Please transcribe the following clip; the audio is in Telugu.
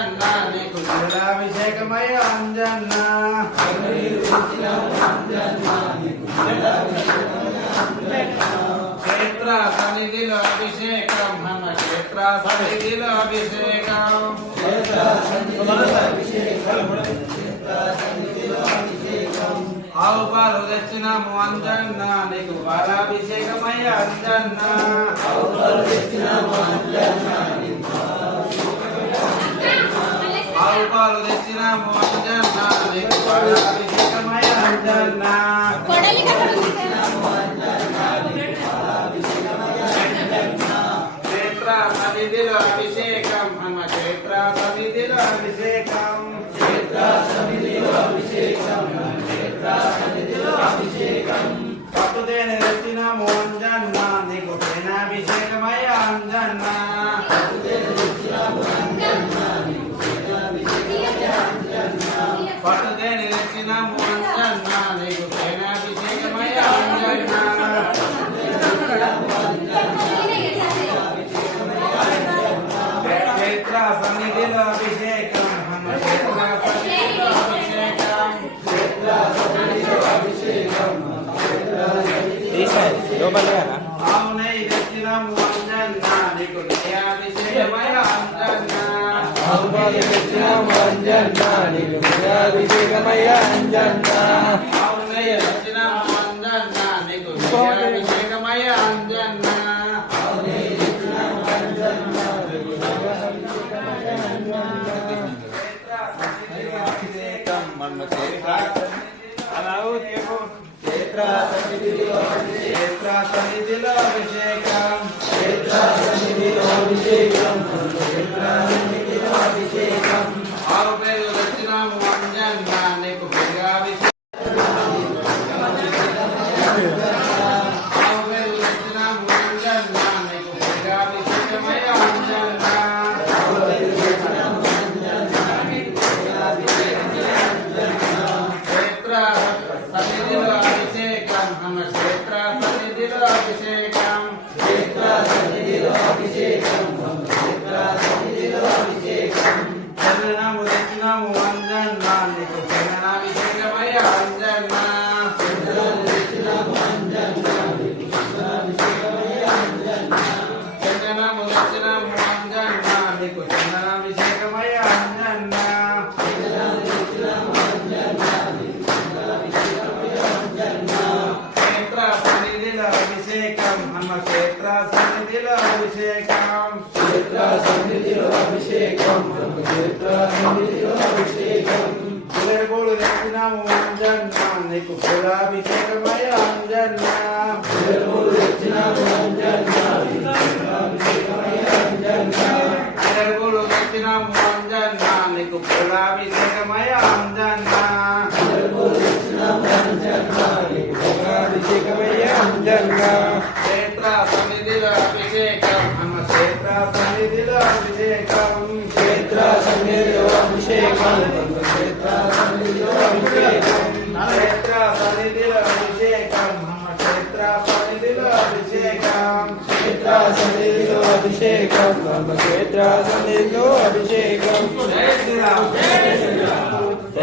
అంజన్న నీకు జలాభిషేకమయ్య అంజన్న క్షేత్ర సన్నిధిలో అభిషేకం మన క్షేత్ర సన్నిధిలో అభిషేకం ఆవు పాలు తెచ్చినాము అంజన్న నీకు పాలాభిషేకమయ్య అంజన్న ఆవు పాలు తెచ్చినాము అంజన్న నీకు పాలాభిషేకమయ్య అంజన్న క్షేత్ర సన్నిధిలో అభిషేకం మన క్షేత్ర సన్నిధిలో అభిషేకం పట్టుదేని తెచ్చినాము అంజన్న నీకు సేనాభిషేకమయ్య అంజన్న పట్టుదేని తెచ్చినాము అంజన్న నీకు సేనాభిషేకమయ్య అంజన్న క్షేత్ర సన్నిధిలో అభిషేకం అవునై తెచ్చినాము అంజన్న నీకు దయాభిషేకమయ్య అంజన్న అవునై తెచ్చినాము అంజన్న నీకు దయాభిషేకమయ్య అంజన్న అవునై తెచ్చినాము అంజన్న నీకు దయాభిషేకమయ్య అంజన్న అవునై తెచ్చినాము అంజన్న నీకు దయాభిషేకమయ్య అంజన్న మన క్షేత్ర అలావు దేవో క్షేత్ర సన్నిధిలో అభిషేకం క్షేత్ర సన్నిధిలో అభిషేకం క్షేత్ర సన్నిధిలో అభిషేకం ఆవు పేరు తెచ్చినాము అంజన్న నీకు పెరుగాభిషేకం ఆవు పేరు తెచ్చినాము అంజన్న నీకు పెరుగాభిషేకమయ్య అంజన్న క్షేత్ర సన్నిధిలో అభిషేకం మన క్షేత్ర సన్నిధిలో అభిషేకం క్షేత్ర సన్నిధిలో అభిషేకం క్షేత్ర సన్నిధిలో అభిషేకం చందనము తెచ్చినాము అంజన్న నీకు చందనాభిషేకమయ్య అంజన్న చందనము తెచ్చినాము అంజన్న నీకు చందనాభిషేకమయ్య అంజన్న చందనము తెచ్చినాము అంజన్న నీకు చందనాభిషేకమయ్య అంజన్న చందనము తెచ్చినాము అంజన్న నీకు చందనాభిషేకమయ్య అంజన్న క్షేత్ర సన్నిధిలో అభిషేకం మన క్షేత్ర సన్నిధిలో అభిషేకం క్షేత్ర సన్నిధిలో అభిషేకం క్షేత్ర సన్నిధిలో అభిషేకం పూలు తెచ్చినాము అంజన్న నీకు పూలాభిషేకమయ్య అంజన్న పూలు తెచ్చినాము అంజన్న నీకు పూలాభిషేకమయ్య అంజన్న పూలు తెచ్చినాము అంజన్న నీకు పూలాభిషేకమయ్య అంజన్న పూలు తెచ్చినాము అంజన్న నీకు పూలాభిషేకమయ్య అంజన్న క్షేత్ర సన్నిధిలో అభిషేకం మన క్షేత్ర సన్నిధిలో అభిషేకం క్షేత్ర సన్నిధిలో అభిషేకం క్షేత్ర సన్నిధిలో అభిషేకం క్షేత్ర సన్నిధిలో అభిషేకం మన క్షేత్ర సన్నిధిలో అభిషేకం క్షేత్ర సన్నిధిలో అభిషేకం మన క్షేత్ర సన్నిధిలో అభిషేకం జై శ్రీరామ్.